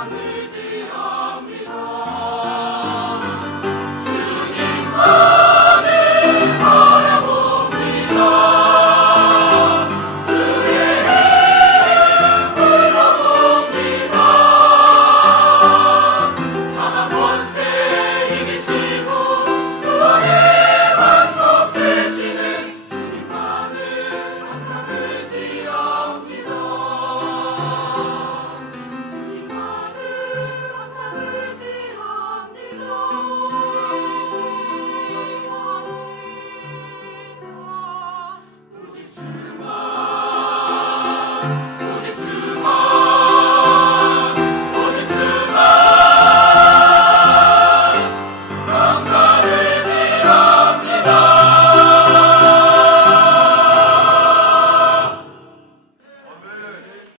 Amen. Oh.